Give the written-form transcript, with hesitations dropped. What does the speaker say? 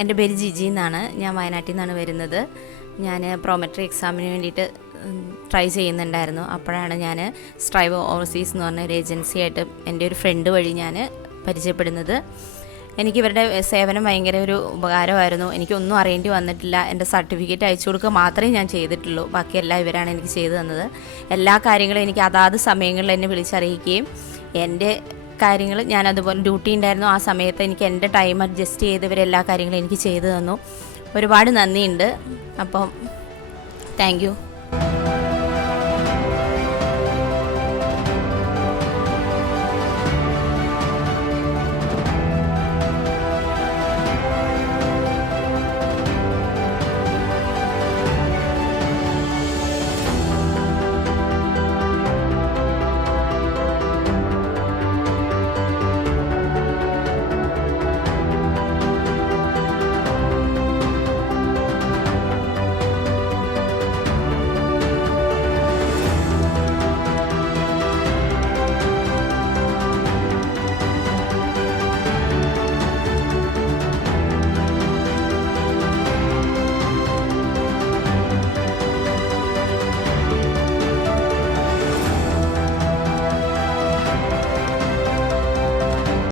എൻ്റെ പേര് ജിജി എന്നാണ്. ഞാൻ വയനാട്ടിൽ നിന്നാണ് വരുന്നത്. ഞാൻ പ്രോമെട്രി എക്സാമിന് വേണ്ടിയിട്ട് ട്രൈ ചെയ്യുന്നുണ്ടായിരുന്നു. അപ്പോഴാണ് ഞാൻ സ്ട്രൈവ് ഓവർസീസ് എന്ന് പറഞ്ഞ ഒരു ഏജൻസിയായിട്ട് എൻ്റെ ഒരു ഫ്രണ്ട് വഴി ഞാൻ പരിചയപ്പെടുന്നത്. എനിക്കിവരുടെ സേവനം ഭയങ്കര ഒരു ഉപകാരമായിരുന്നു. എനിക്കൊന്നും അറിയേണ്ടി വന്നിട്ടില്ല. എൻ്റെ സർട്ടിഫിക്കറ്റ് അയച്ചു കൊടുക്കുക മാത്രമേ ഞാൻ ചെയ്തിട്ടുള്ളൂ. ബാക്കിയെല്ലാം ഇവരാണ് എനിക്ക് ചെയ്തു തന്നത്. എല്ലാ കാര്യങ്ങളും എനിക്ക് അതാത് സമയങ്ങളിൽ എന്നെ വിളിച്ചറിയിക്കുകയും എൻ്റെ കാര്യങ്ങൾ ഞാൻ അതുപോലെ ഡ്യൂട്ടി ഉണ്ടായിരുന്നു ആ സമയത്ത് എനിക്ക് എൻ്റെ ടൈം അഡ്ജസ്റ്റ് ചെയ്ത് ഇവരെല്ലാ കാര്യങ്ങളും എനിക്ക് ചെയ്തു തന്നു. ഒരുപാട് നന്ദിയുണ്ട്. അപ്പം താങ്ക് യു.